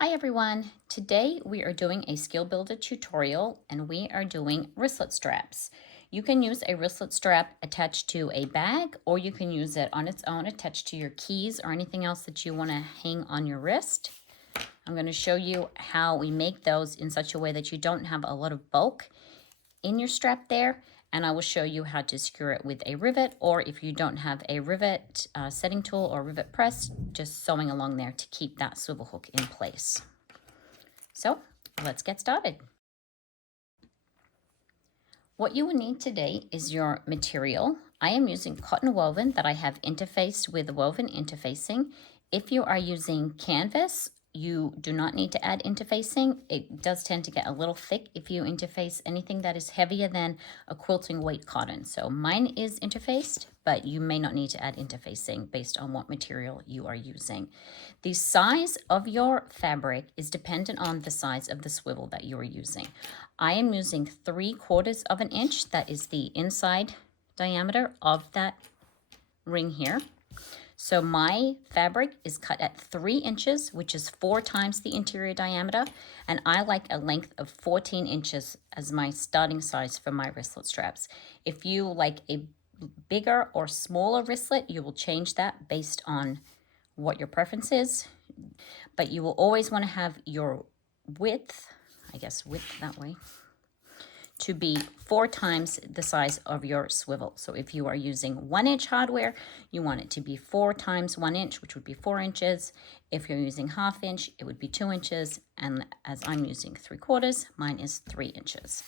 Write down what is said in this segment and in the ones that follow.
Hi everyone, today we are doing a skill builder tutorial and we are doing wristlet straps. You can use a wristlet strap attached to a bag or you can use it on its own attached to your keys or anything else that you want to hang on your wrist. I'm going to show you how we make those in such a way that you don't have a lot of bulk in your strap there, and I will show you how to secure it with a rivet, or if you don't have a rivet setting tool or rivet press, just sewing along there to keep that swivel hook in place. So let's get started. What you will need today is your material. I am using cotton woven that I have interfaced with woven interfacing. If you are using canvas, you do not need to add interfacing. It does tend to get a little thick if you interface anything that is heavier than a quilting weight cotton. So mine is interfaced, but you may not need to add interfacing based on what material you are using. The size of your fabric is dependent on the size of the swivel that you are using. I am using 3/4 of an inch. That is the inside diameter of that ring here. So my fabric is cut at 3 inches, which is 4 times the interior diameter, and I like a length of 14 inches as my starting size for my wristlet straps. If you like a bigger or smaller wristlet, you will change that based on what your preference is, but you will always want to have your width, width that way, to be 4 times the size of your swivel. So if you are using 1-inch hardware, you want it to be 4 times 1 inch, which would be 4 inches. If you're using 1/2 inch, it would be 2 inches. And as I'm using 3/4, mine is 3 inches.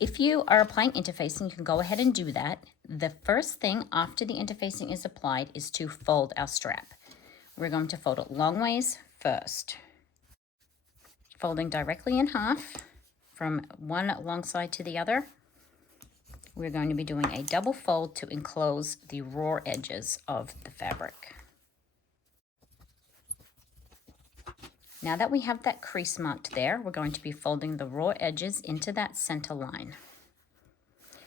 If you are applying interfacing, you can go ahead and do that. The first thing after the interfacing is applied is to fold our strap. We're going to fold it long ways first, folding directly in half from one long side to the other. We're going to be doing a double fold to enclose the raw edges of the fabric. Now that we have that crease marked there, we're going to be folding the raw edges into that center line.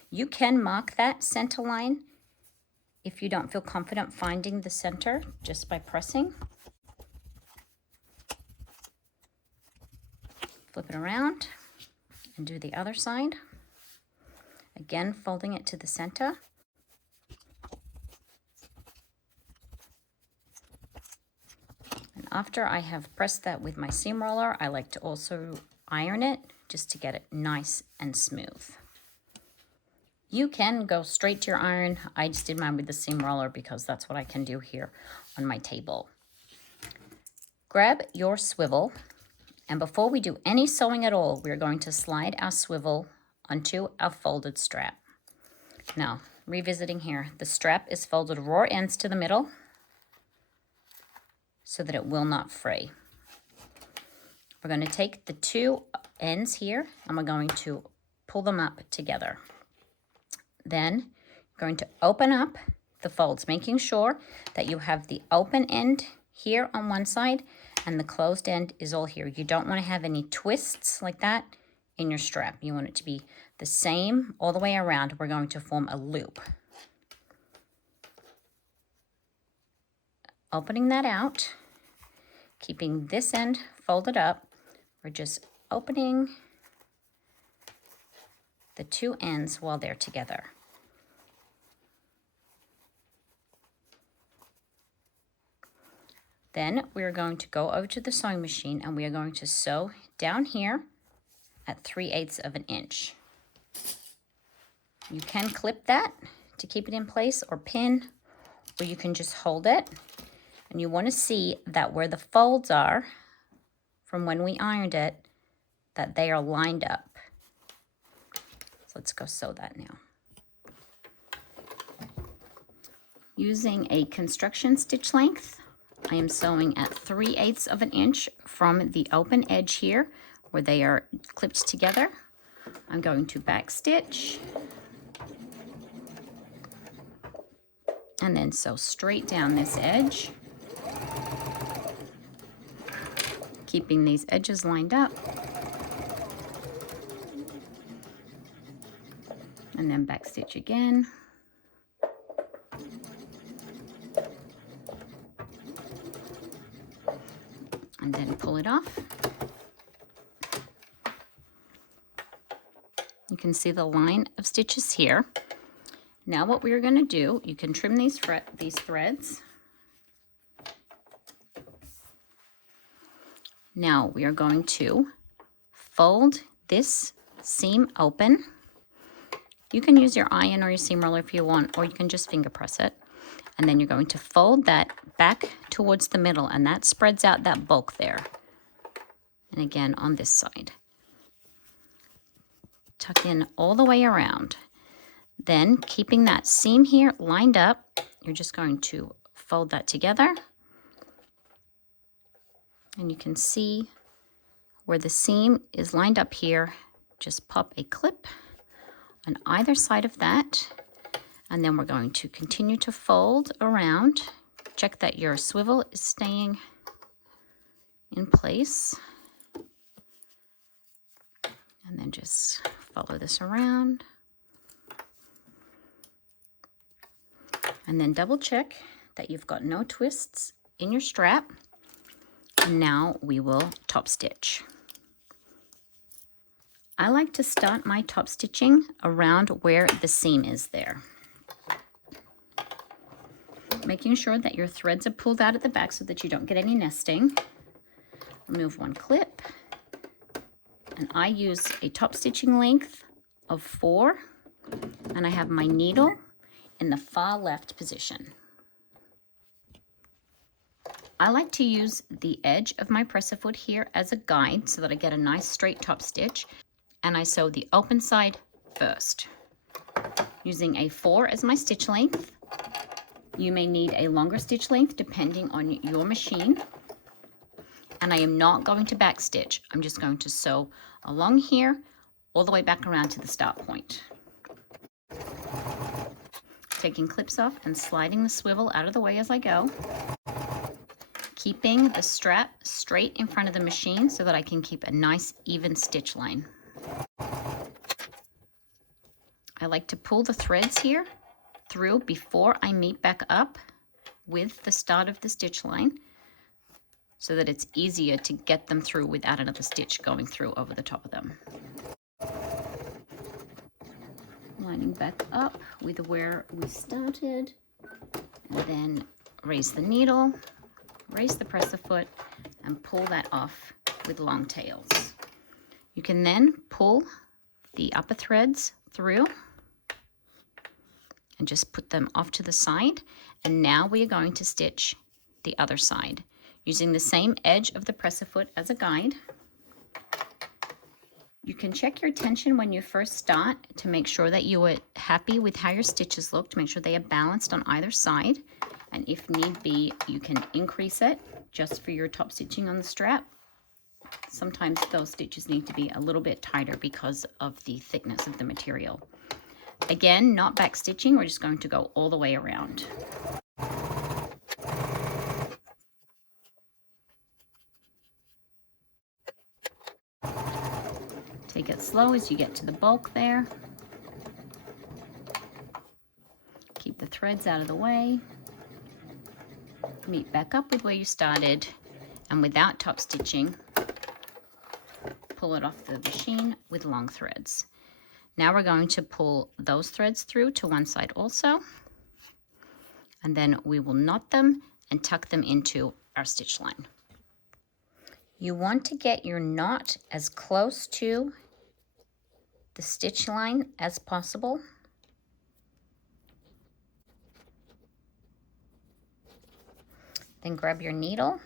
You can mark that center line if you don't feel confident finding the center just by pressing. Flip it around and do the other side. Again, folding it to the center. And after I have pressed that with my seam roller, I like to also iron it just to get it nice and smooth. You can go straight to your iron. I just did mine with the seam roller because that's what I can do here on my table. Grab your swivel, and before we do any sewing at all, we're going to slide our swivel onto our folded strap. Now, revisiting here, the strap is folded raw ends to the middle so that it will not fray. We're going to take the 2 ends here and we're going to pull them up together. Then you're going to open up the folds, making sure that you have the open end here on one side and the closed end is all here. You don't want to have any twists like that in your strap. You want it to be the same all the way around. We're going to form a loop. Opening that out, keeping this end folded up, we're just opening the 2 ends while they're together. Then we're going to go over to the sewing machine and we are going to sew down here at 3/8 of an inch. You can clip that to keep it in place or pin, or you can just hold it. And you want to see that where the folds are from when we ironed it, that they are lined up. So let's go sew that now. Using a construction stitch length, I am sewing at 3/8 of an inch from the open edge here where they are clipped together. I'm going to back stitch and then sew straight down this edge, keeping these edges lined up, and then back stitch again. and then pull it off. You can see the line of stitches here. Now what we're going to do, you can trim these threads. Now we are going to fold this seam open. You can use your iron or your seam roller if you want, or you can just finger press it. And then you're going to fold that back towards the middle, and that spreads out that bulk there. And again on this side. Tuck in all the way around. Then keeping that seam here lined up, you're just going to fold that together. And you can see where the seam is lined up here. Just pop a clip on either side of that. And then we're going to continue to fold around. Check that your swivel is staying in place. And then just follow this around. And then double check that you've got no twists in your strap. And now we will top stitch. I like to start my top stitching around where the seam is there. Making sure that your threads are pulled out at the back so that you don't get any nesting. Remove one clip. And I use a top stitching length of 4. And I have my needle in the far left position. I like to use the edge of my presser foot here as a guide so that I get a nice straight top stitch, and I sew the open side first. Using a 4 as my stitch length. You may need a longer stitch length depending on your machine. And I am not going to back stitch. I'm just going to sew along here all the way back around to the start point. Taking clips off and sliding the swivel out of the way as I go. Keeping the strap straight in front of the machine so that I can keep a nice even stitch line. I like to pull the threads here through before I meet back up with the start of the stitch line so that it's easier to get them through without another stitch going through over the top of them. Lining back up with where we started, and then raise the needle, raise the presser foot, and pull that off with long tails. You can then pull the upper threads through and just put them off to the side. And now we are going to stitch the other side using the same edge of the presser foot as a guide. You can check your tension when you first start to make sure that you are happy with how your stitches look, to make sure they are balanced on either side. And if need be, you can increase it just for your top stitching on the strap. Sometimes those stitches need to be a little bit tighter because of the thickness of the material. Again, not back stitching, we're just going to go all the way around. Take it slow as you get to the bulk there. Keep the threads out of the way. Meet back up with where you started, and without top stitching, pull it off the machine with long threads. Now we're going to pull those threads through to one side also, and then we will knot them and tuck them into our stitch line. You want to get your knot as close to the stitch line as possible. Then grab your needle.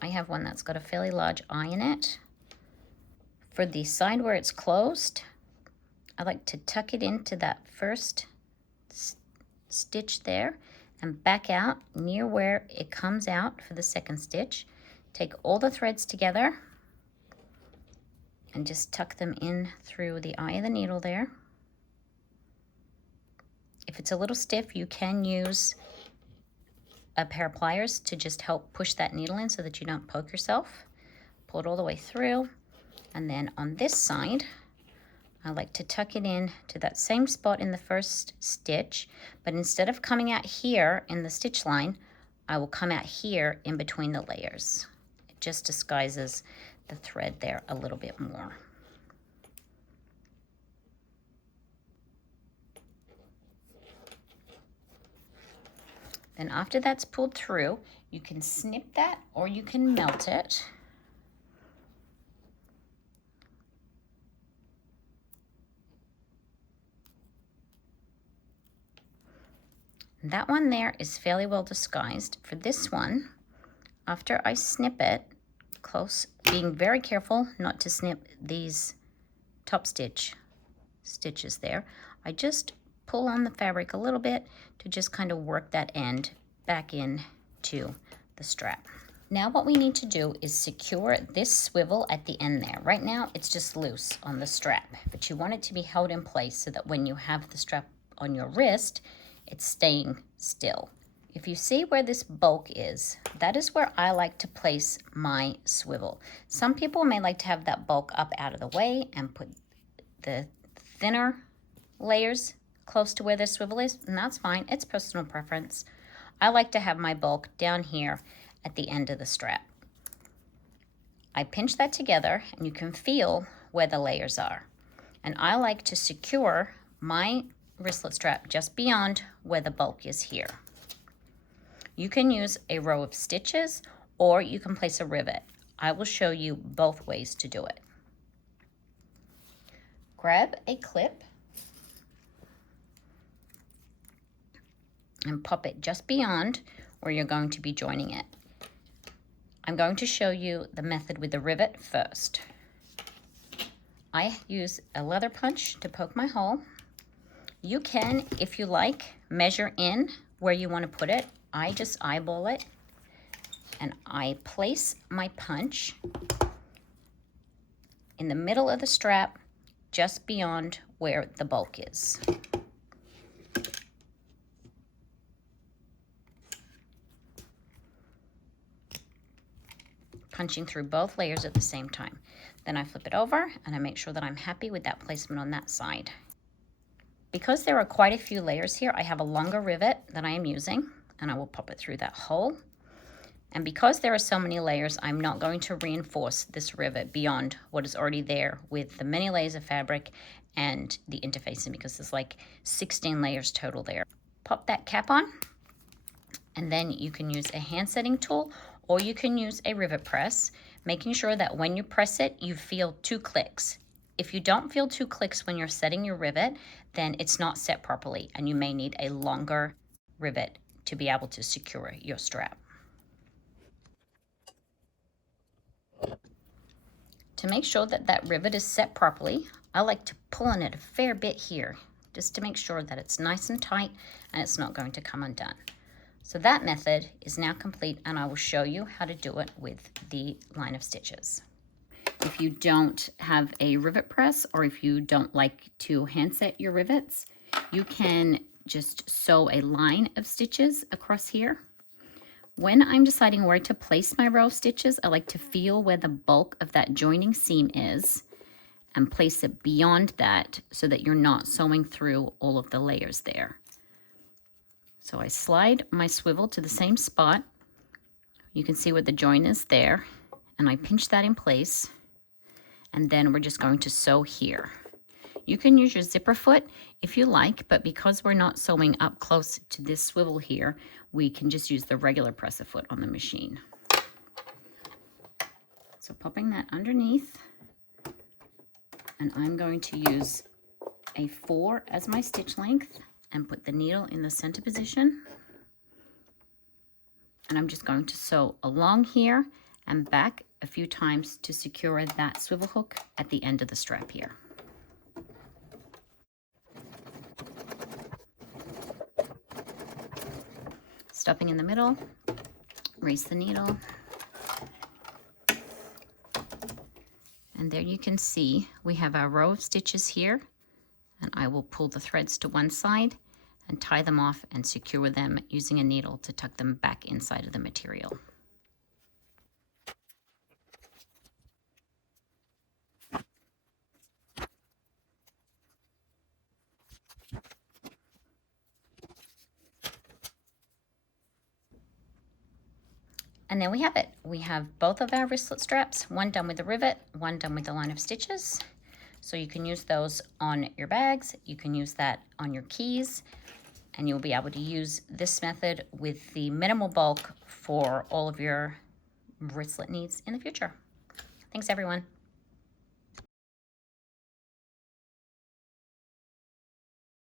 I have one that's got a fairly large eye in it. For the side where it's closed, I like to tuck it into that first stitch there and back out near where it comes out for the second stitch. Take all the threads together and just tuck them in through the eye of the needle there. If it's a little stiff, you can use a pair of pliers to just help push that needle in so that you don't poke yourself. Pull it all the way through, and then on this side, I like to tuck it in to that same spot in the first stitch, but instead of coming out here in the stitch line, I will come out here in between the layers. just disguises the thread there a little bit more. Then after that's pulled through, you can snip that or you can melt it. That one there is fairly well disguised. For this one, after I snip it close, being very careful not to snip these top stitches there, I just pull on the fabric a little bit to just kind of work that end back in to the strap. Now what we need to do is secure this swivel at the end there. Right now it's just loose on the strap, but you want it to be held in place so that when you have the strap on your wrist, it's staying still. If you see where this bulk is, that is where I like to place my swivel. Some people may like to have that bulk up out of the way and put the thinner layers close to where the swivel is, and that's fine. It's personal preference. I like to have my bulk down here at the end of the strap. I pinch that together and you can feel where the layers are. And I like to secure my wristlet strap just beyond where the bulk is here. You can use a row of stitches or you can place a rivet. I will show you both ways to do it. Grab a clip and pop it just beyond where you're going to be joining it. I'm going to show you the method with the rivet first. I use a leather punch to poke my hole. You can, if you like, measure in where you want to put it. I just eyeball it and I place my punch in the middle of the strap just beyond where the bulk is. Punching through both layers at the same time. Then I flip it over and I make sure that I'm happy with that placement on that side. Because there are quite a few layers here, I have a longer rivet that I am using and I will pop it through that hole. And because there are so many layers, I'm not going to reinforce this rivet beyond what is already there with the many layers of fabric and the interfacing, because there's like 16 layers total there. Pop that cap on and then you can use a hand setting tool or you can use a rivet press, making sure that when you press it, you feel 2 clicks. If you don't feel 2 clicks when you're setting your rivet, then it's not set properly and you may need a longer rivet to be able to secure your strap. To make sure that that rivet is set properly, I like to pull on it a fair bit here, just to make sure that it's nice and tight and it's not going to come undone. So that method is now complete and I will show you how to do it with the line of stitches. If you don't have a rivet press or if you don't like to hand set your rivets, you can just sew a line of stitches across here. When I'm deciding where to place my row of stitches, I like to feel where the bulk of that joining seam is and place it beyond that so that you're not sewing through all of the layers there. So I slide my swivel to the same spot. You can see where the join is there, and I pinch that in place, and then we're just going to sew here. You can use your zipper foot if you like, but because we're not sewing up close to this swivel here, we can just use the regular presser foot on the machine. So popping that underneath, and I'm going to use a 4 as my stitch length and put the needle in the center position. And I'm just going to sew along here and back a few times to secure that swivel hook at the end of the strap here. Stopping in the middle, raise the needle. And there you can see we have our row of stitches here, and I will pull the threads to one side and tie them off and secure them using a needle to tuck them back inside of the material. And there we have it. We have both of our wristlet straps, one done with the rivet, one done with the line of stitches. So you can use those on your bags, you can use that on your keys, and you'll be able to use this method with the minimal bulk for all of your wristlet needs in the future. Thanks, everyone.